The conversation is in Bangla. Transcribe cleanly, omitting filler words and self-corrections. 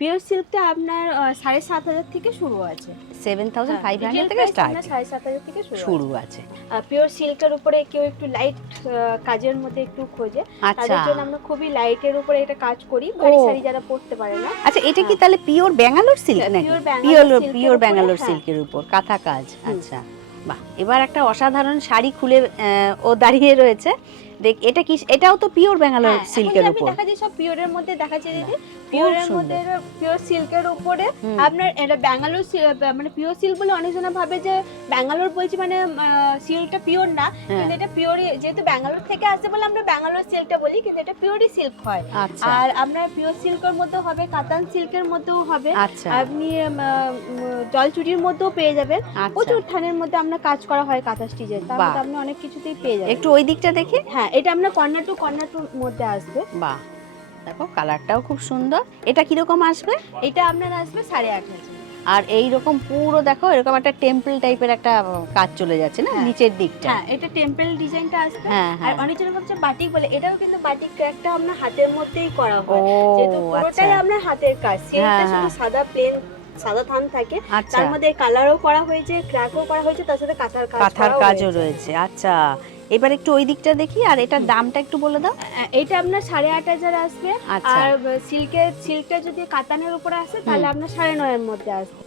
পিওর সিল্কটা আপনার 7,500 থেকে শুরু আছে। 7,500 থেকে স্টার্ট 7,500 থেকে শুরু আছে। পিওর সিল্কের উপরে কেউ একটু লাইট কাজের মধ্যে একটু খোঁজে, আচ্ছা তাদের জন্য আমরা খুবই লাইটের উপরে এটা কাজ করি, ভারী শাড়ি যারা পরতে পারে না। আচ্ছা, এটা কি তাহলে পিওর ব্যাঙ্গালোর সিল্ক নাকি? পিওর ব্যাঙ্গালোর সিল্কের উপর কাঁথা কাজ। আচ্ছা বাহ, এবার একটা অসাধারণ শাড়ি খুলে ও দাঁড়িয়ে রয়েছে। দেখ, এটা কি, এটাও তো পিওর ব্যাঙ্গালোর সিল্কের উপর? দেখা যায় সব পিওরের মধ্যে দেখা যায় দিদি, পিওরের মধ্যে পিওর সিল্কের উপরে আপনার এটা ব্যাঙ্গালোর মানে পিওর সিল্ক বলে অনেকজনা ভাবে যে ব্যাঙ্গালোর বলছি মানে সিল্কটা পিওর না, কিন্তু এটা পিওরই, যেহেতু ব্যাঙ্গালোর থেকে আসে বলে আমরা ব্যাঙ্গালোর সিল্কটা বলি, কিন্তু এটা পিওরই সিল্ক হয়। আর আপনার পিওর সিল্কের মধ্যে হবে, কাতান সিল্কের মধ্যেও হবে, আপনি জলচুরির মধ্যেও পেয়ে যাবেন, প্রচুর থানের মধ্যে আমরা কাজ করা হয় কাঁথা স্টিচের, তার মধ্যে আপনি অনেক কিছুতেই পেয়ে যাবেন। একটু ওই দিকটা দেখি। হ্যাঁ, এটা আমরা কর্নার টু কর্নার মধ্যে আসবে। বাহ, দেখো কালারটাও খুব সুন্দর। এটা কিরকম আসবে? এটা আপনার আসবে 8,500। আর এই রকম পুরো দেখো এরকম একটা টেম্পল টাইপের একটা কাজ চলে যাচ্ছে না নিচের দিকটা? হ্যাঁ, এটা টেম্পল ডিজাইনটা আসবে। আর অনেকজন ভাবছে বাটিক বলে, এটাও কিন্তু বাটিক একটা আমরা হাতের মধ্যেই করা হয়, যেহেতু পুরোটাই আমরা হাতের কাজ। সিল্কটা শুধু সাদা প্লেন সাদা থান থাকে, তার মধ্যে কালারও করা হয়েছে, ক্র্যাকও করা হয়েছে, তার সাথে কাঁথার কাজও রয়েছে। আচ্ছা, এবার একটু ওই দিকটা দেখি। আর এটার দামটা একটু বলে দাও। এটা আপনার 8,500 আসবে। আর সিল্কটা যদি কাতানের উপরে আসে তাহলে আপনার 9,500 এর মধ্যে আসবে।